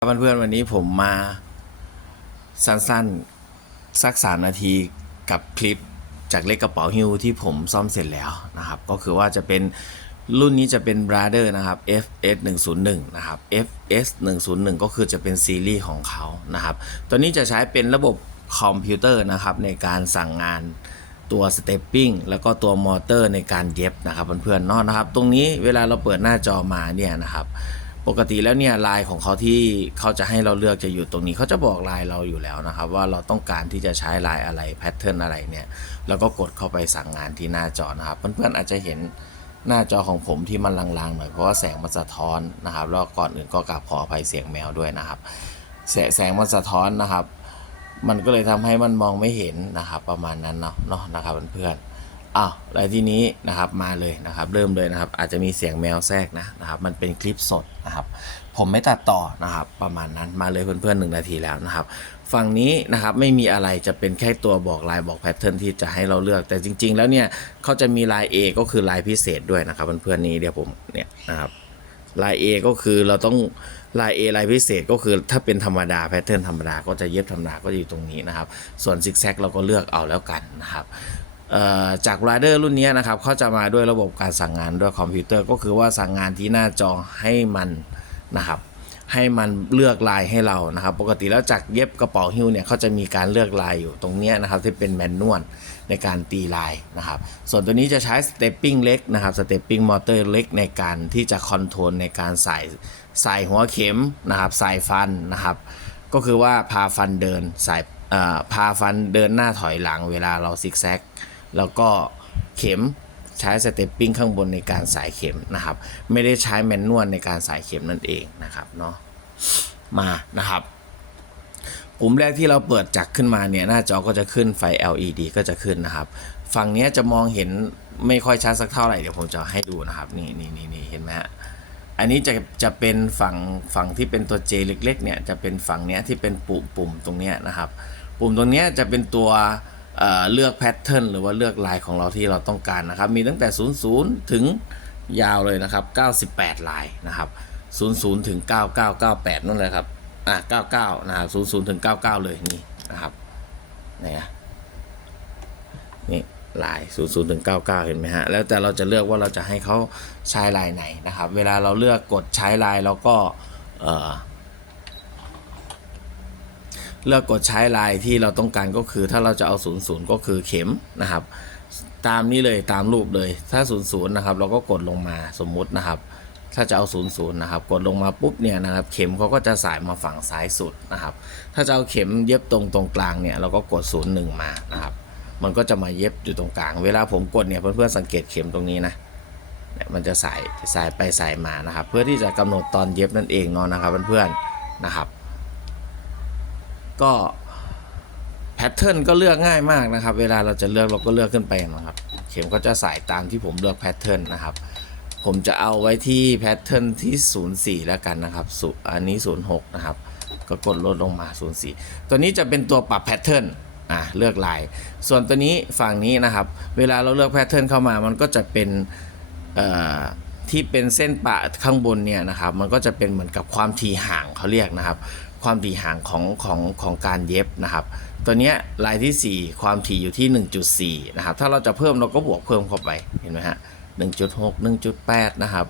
ครับเพื่อนๆวันนี้ผมมาสั้นๆสักสามนาทีกับคลิปจากเลขกกระเป๋าฮิวที่ผมซ่อมเสร็จแล้วนะครับ ก็คือว่าจะเป็นรุ่นนี้จะเป็น Brother นะครับ FS 101นะครับ FS 101ก็คือจะเป็นซีรีส์ของเขานะครับ ตัวนี้จะใช้เป็นระบบคอมพิวเตอร์นะครับในการสั่งงานตัวสเตปปิ้งแล้วก็ตัวมอเตอร์ในการเย็บนะครับเพื่อนๆเนาะนะครับ ตรงนี้เวลาเราเปิดหน้าจอมาเนี่ยนะครับ ปกติแล้วเนี่ยลายของเขาที่เขาจะให้เราเลือกจะอยู่ตรงนี้เขาจะบอกลายเราอยู่แล้วนะครับ ว่าเราต้องการที่จะใช้ลายอะไรแพทเทิร์นอะไรเนี่ยแล้วก็กดเข้าไปสั่งงานที่หน้าจอนะครับ เพื่อนๆอาจจะเห็นหน้าจอของผมที่มันลางๆหน่อยเพราะว่าแสงมันสะท้อนนะครับแล้วก่อนอื่นก็กราบขออภัยเสียงแมวด้วยนะครับ แสแสงมันสะท้อนนะครับ มันก็เลยทำให้มันมองไม่เห็นนะครับ ประมาณนั้นเนาะเนาะนะครับเพื่อนๆ อ้าวแล้วทีนี้นะครับมาเลยนะครับ เริ่มเลยนะครับ อาจจะมีเสียงแมวแทรกนะนะครับ มันเป็นคลิปสดนะครับ ผมไม่ตัดต่อนะครับ ประมาณนั้นมาเลยเพื่อนๆหนึ่งนาทีแล้วนะครับ ฝั่งนี้นะครับไม่มีอะไรจะเป็นแค่ตัวบอกลายบอกแพทเทิร์นที่จะให้เราเลือก แต่จริง ๆ แล้วเนี่ยเขาจะมีลาย A ก็คือลายพิเศษด้วยนะครับเพื่อนๆนี้เดี๋ยวผมเนี่ยนะครับลาย A ก็คือเราต้องลาย A ลายพิเศษก็คือถ้าเป็นธรรมดาแพทเทิร์นธรรมดาก็จะเย็บธรรมดาก็อยู่ตรงนี้นะครับ ส่วนซิกแซกเราก็เลือกเอาแล้วกันนะครับ จากไรเดอร์รุ่นนี้นะครับเขาจะมาด้วยระบบการสั่งงานด้วยคอมพิวเตอร์ก็คือว่าสั่งงานที่หน้าจอให้มันนะครับให้มันเลือกลายให้เรานะครับ ปกติแล้วจากเย็บกระเป๋าฮิ้วเนี่ยเขาจะมีการเลือกลายอยู่ตรงนี้นะครับที่เป็นแมนนวลในการตีลายนะครับ ส่วนตัวนี้จะใช้สเตปปิ้งเล็กนะครับสเตปปิ้งมอเตอร์เล็กในการที่จะคอนโทรลในการใส่ใส่หัวเข็มนะครับใส่ฟันนะครับ ก็คือว่าพาฟันเดินใส่พาฟันเดินหน้าถอยหลังเวลาเราซิกแซก แล้วก็เข็มใช้สเตปปิ้งข้างบนในการสายเข็มนะครับ ไม่ได้ใช้แมนนวลในการสายเข็มนั่นเองนะครับเนาะมานะครับปุ่มแรกที่เราเปิดจักรขึ้นมาเนี่ยหน้าจอก็จะขึ้นไฟ LED ก็จะขึ้นนะครับ ฝั่งนี้จะมองเห็นไม่ค่อยชัดสักเท่าไหร่เดี๋ยวผมจะให้ดูนะครับนี่นี่นี่นี่เห็นไหมฮะอันนี้จะจะเป็นฝั่งฝั่งที่เป็นตัว J เล็กๆเนี่ยจะเป็นฝั่งเนี้ยที่เป็นปุ่มปุ่มตรงเนี้ยนะครับ ปุ่มตรงเนี้ยจะเป็นตัว เเลือกแพทเทิร์นหรือว่าเลือกลายของเราที่เราต้องการนะครับ มีตั้งแต่ 00 ถึงยาวเลยนะครับ 98 ลายนะครับ 00 ถึง 9998 นั่นเลยครับ อะ 99 นะครับ 00 ถึง 99 เลยนี่นะครับไหนอะนี่ลาย 00 ถึง 99 เห็นไหมฮะ แล้วแต่เราจะเลือกว่าเราจะให้เขาใช้ลายไหนนะครับ เวลาเราเลือกกดใช้ลายเราก็เอ่อ เลือกกดใช้ลายที่เราต้องการก็คือ ถ้าเราจะเอา 00 ก็คือเข็มนะครับ ตามนี้เลยตามรูปเลย ถ้า 00 นะครับ เราก็กดลงมาสมมุตินะครับ ถ้าจะเอา 00 นะครับ กดลงมาปุ๊บเนี่ยนะครับ เข็มเขาก็จะสายมาฝั่งซ้ายสุดนะครับ ถ้าจะเอาเข็มเย็บตรงตรงกลางเนี่ยเราก็กด 01 มานะครับ มันก็จะมาเย็บอยู่ตรงกลาง เวลาผมกดเนี่ยเพื่อนๆสังเกตเข็มตรงนี้นะเนี่ยมันจะสายสายไปสายมานะครับ เพื่อที่จะกำหนดตอนเย็บนั่นเองเนาะนะครับเพื่อนๆนะครับ ก็แพทเทิร์นก็เลือกง่ายมากนะครับ เวลาเราจะเลือกเราก็เลือกขึ้นไปนะครับ เข็มก็จะสายตามที่ผมเลือกแพทเทิร์นนะครับ ผมจะเอาไว้ที่แพทเทิร์นที่ 04 แล้วกันนะครับสุอันนี้ 06 นะครับ ก็กดลดลงมา 04 ตัวนี้จะเป็นตัวปรับแพทเทิร์นอะเลือกลาย ส่วนตัวนี้ฝั่งนี้นะครับ เวลาเราเลือกแพทเทิร์นเข้ามามันก็จะเป็นที่เป็นเส้นปะข้างบนเนี่ยนะครับ มันก็จะเป็นเหมือนกับความถี่ห่างเขาเรียกนะครับ ความถี่ห่างของของของการเย็บนะครับ ตัวนี้ลายที่ 4 ความถี่อยู่ที่ 1.4 นะครับ ถ้าเราจะเพิ่มเราก็บวกเพิ่มเข้าไป เห็นไหมฮะ1.6 1.8 นะครับ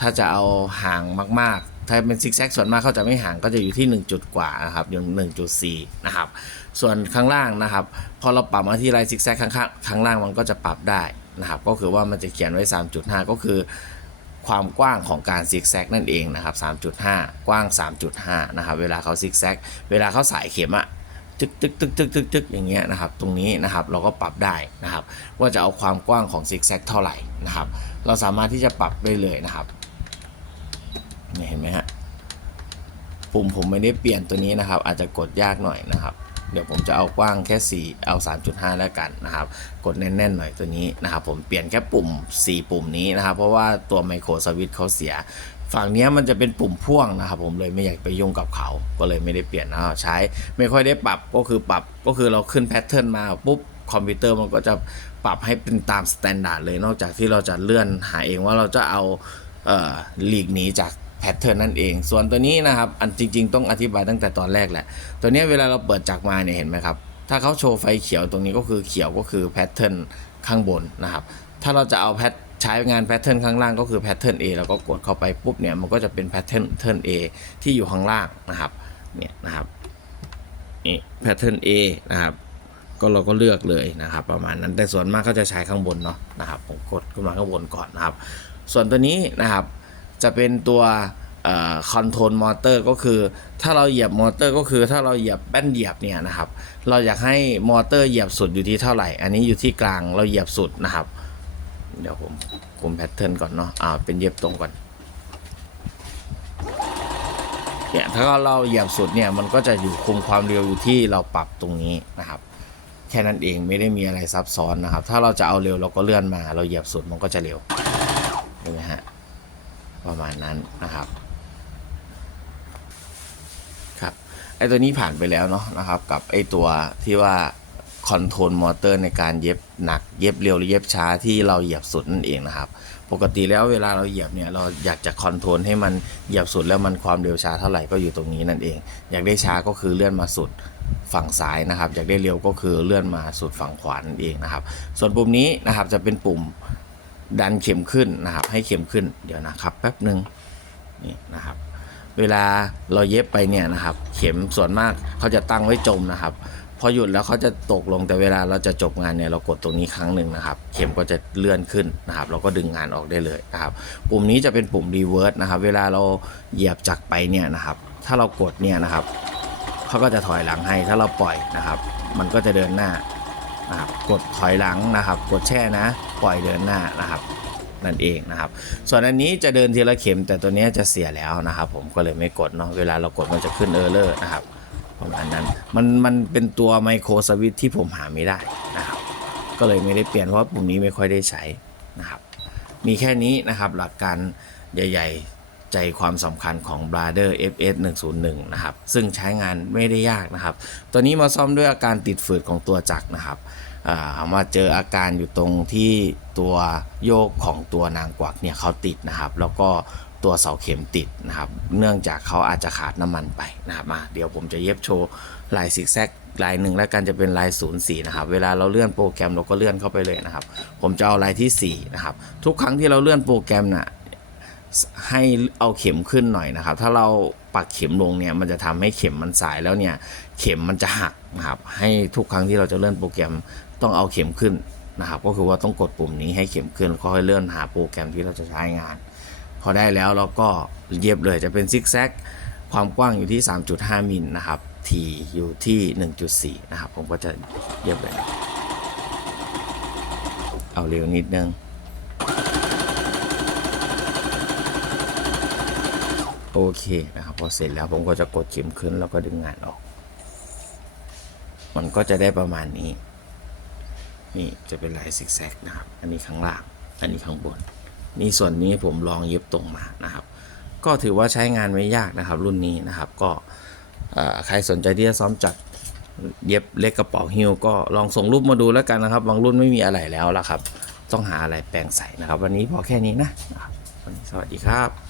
ถ้าจะเอาห่างมาก ๆ ถ้าเป็นซิกแซกส่วนมากเขาจะไม่ห่างก็จะอยู่ที่ 1 จุดกว่านะครับอยู่1.4 นะครับ ส่วนข้างล่างนะครับ พอเราปรับมาที่ลายซิกแซกข้างๆข้างล่างมันก็จะปรับได้นะครับ ก็คือว่ามันจะเขียนไว้ 3.5 ก็คือ ความกว้างของการซิกแซกนั่นเองนะครับ 3.5 กว้าง 3.5 นะครับ เวลาเขาซิกแซก เวลาเขาสายเข็มอะตึกตึกตึกตึกตึกตึกอย่างเงี้ยนะครับ ตรงนี้นะครับเราก็ปรับได้นะครับ ว่าจะเอาความกว้างของซิกแซกเท่าไหร่นะครับ เราสามารถที่จะปรับได้เลยนะครับเห็นไหมฮะปุ่มผมไม่ได้เปลี่ยนตัวนี้นะครับ อาจจะกดยากหน่อยนะครับ เดี๋ยวผมจะเอากว้างแค่ 4 เอา 3.5 แล้วกันนะครับ กดแน่นๆหน่อยตัวนี้นะครับผมเปลี่ยนแค่ปุ่ม 4 ปุ่มนี้นะครับ เพราะว่าตัวไมโครสวิตช์เขาเสีย ฝั่งนี้มันจะเป็นปุ่มพ่วงนะครับ ผมเลยไม่อยากไปยุ่งกับเขา ก็เลยไม่ได้เปลี่ยนนะครับใช้ไม่ค่อยได้ปรับก็คือปรับก็คือเราขึ้นแพทเทิร์นมาปุ๊บคอมพิวเตอร์มันก็จะปรับให้เป็นตามสแตนดาร์ดเลยนอกจากที่เราจะเลื่อนหาเองว่าเราจะเอาเอ่อหลีกหนีจาก แพทเทิร์นนั่นเอง ส่วนตัวนี้นะครับ อันจริง ๆ ต้องอธิบายตั้งแต่ตอนแรกแหละ ตัวนี้เวลาเราเปิดจักรมาเนี่ยเห็นไหมครับ ถ้าเขาโชว์ไฟเขียวตรงนี้ก็คือเขียวก็คือแพทเทิร์นข้างบนนะครับ ถ้าเราจะเอาแพทใช้งานแพทเทิร์นข้างล่างก็คือแพทเทิร์น A แล้วก็กดเข้าไปปุ๊บเนี่ยมันก็จะเป็นแพทเทิร์นเทิร์น A ที่อยู่ข้างล่างนะครับเนี่ยนะครับนี่แพทเทิร์น A นะครับก็เราก็เลือกเลยนะครับ ประมาณนั้นแต่ส่วนมากเขาจะใช้ข้างบนเนาะนะครับผมกดขึ้นมาข้างบนก่อนนะครับ ส่วนตัวนี้นะครับ จะเป็นตัวคอนโทรลมอเตอร์ก็คือ ถ้าเราเหยียบมอเตอร์ก็คือถ้าเราเหยียบแป้นเหยียบเนี่ยนะครับ เราอยากให้มอเตอร์เหยียบสุดอยู่ที่เท่าไหร่ อันนี้อยู่ที่กลางเราเหยียบสุดนะครับ เดี๋ยวผมคุมแพทเทิร์นก่อนเนาะอ่าเป็นเหยียบตรงก่อนเนี่ยถ้าเราเหยียบสุดเนี่ยมันก็จะอยู่คุมความเร็วอยู่ที่เราปรับตรงนี้นะครับ แค่นั้นเองไม่ได้มีอะไรซับซ้อนนะครับ ถ้าเราจะเอาเร็วเราก็เลื่อนมา เราเหยียบสุดมันก็จะเร็วเห็นไหมฮะ ประมาณนั้นนะครับครับไอตัวนี้ผ่านไปแล้วเนาะนะครับ กับไอตัวที่ว่าคอนโทรลมอเตอร์ในการเย็บหนักเย็บเร็วหรือเย็บช้าที่เราเหยียบสุดนั่นเองนะครับ ปกติแล้วเวลาเราเหยียบเนี่ยเราอยากจะคอนโทรลให้มันเหยียบสุดแล้วมันความเร็วช้าเท่าไหร่ก็อยู่ตรงนี้นั่นเอง อยากได้ช้าก็คือเลื่อนมาสุดฝั่งซ้ายนะครับ อยากได้เร็วก็คือเลื่อนมาสุดฝั่งขวานั่นเองนะครับ ส่วนปุ่มนี้นะครับจะเป็นปุ่ม ดันเข็มขึ้นนะครับ ให้เข็มขึ้นเดี๋ยวนะครับแป๊บหนึ่งนี่นะครับ เวลาเราเย็บไปเนี่ยนะครับ เข็มส่วนมากเขาจะตั้งไว้จมนะครับ พอหยุดแล้วเขาจะตกลงแต่เวลาเราจะจบงานเนี่ยเรากดตรงนี้ครั้งหนึ่งนะครับ เข็มก็จะเลื่อนขึ้นนะครับ เราก็ดึงงานออกได้เลยนะครับ ปุ่มนี้จะเป็นปุ่ม reverse นะครับ เวลาเราเหยียบจักรไปเนี่ยนะครับ ถ้าเรากดเนี่ยนะครับเขาก็จะถอยหลังให้ถ้าเราปล่อยนะครับ มันก็จะเดินหน้า นะครับกดถอยหลังนะครับ กดแช่นะ ปล่อยเดินหน้านะครับนั่นเองนะครับ ส่วนอันนี้จะเดินทีละเข็มแต่ตัวนี้จะเสียแล้วนะครับ ผมก็เลยไม่กดเนาะเวลาเรากดมันจะขึ้นเออร์เลอร์นะครับประมาณนั้นมันมันเป็นตัวไมโครสวิตที่ผมหาไม่ได้นะครับ ก็เลยไม่ได้เปลี่ยนเพราะปุ่มนี้ไม่ค่อยได้ใช้นะครับ มีแค่นี้นะครับหลักการใหญ่ ๆ ใจความสำคัญของ Brother FS 101นะครับ ซึ่งใช้งานไม่ได้ยากนะครับ ตัวนี้มาซ่อมด้วยอาการติดฝืดของตัวจักรนะครับามาเจออาการอยู่ตรงที่ตัวโยกของตัวนางกวักเนี่ยเขาติดนะครับ แล้วก็ตัวเสาเข็มติดนะครับ เนื่องจากเขาอาจจะขาดน้ำมันไปนะครับมาเดี๋ยวผมจะเย็บโชว์ลายซิกแซกลายหนึ่งแล้วกันจะเป็นลาย04นย์สี่นะครับ เวลาเราเลื่อนโปรแกรมเราก็เลื่อนเข้าไปเลยนะครับ ผมจะเอาลายที่4นะครับ ทุกครั้งที่เราเลื่อนโปรแกรมน่ะ ให้เอาเข็มขึ้นหน่อยนะครับ ถ้าเราปักเข็มลงเนี่ยมันจะทำให้เข็มมันสายแล้วเนี่ยเข็มมันจะหักนะครับให้ทุกครั้งที่เราจะเลื่อนโปรแกรมต้องเอาเข็มขึ้นนะครับ ก็คือว่าต้องกดปุ่มนี้ให้เข็มขึ้นแล้วค่อยเลื่อนหาโปรแกรมที่เราจะใช้งาน พอได้แล้วเราก็เย็บเลยจะเป็นซิกแซกความกว้างอยู่ที่ 3.5มิลนะครับทีอยู่ที่ 1.4 นะครับ ผมก็จะเย็บเลย เอาเร็วนิดนึง โอ เคนะครับพอเสร็จแล้วผมก็จะกดเข็มขึ้นแล้วก็ดึงงานออก มันก็จะได้ประมาณนี้ นี่จะเป็นลายซิกแซกนะครับ อันนี้ข้างล่าง อันนี้ข้างบน นี่ส่วนนี้ผมลองเย็บตรงมานะครับ ก็ถือว่าใช้งานไม่ยากนะครับ รุ่นนี้นะครับ ก็ใครสนใจที่จะซ้อมจัดเย็บเล็กกระเป๋าฮิ้วก็ลองส่งรูปมาดูแล้วกันนะครับ บางรุ่นไม่มีอะไรแล้วละครับ ต้องหาอะไรแปลงใส่นะครับ วันนี้พอแค่นี้นะวันนี้สวัสดีครับ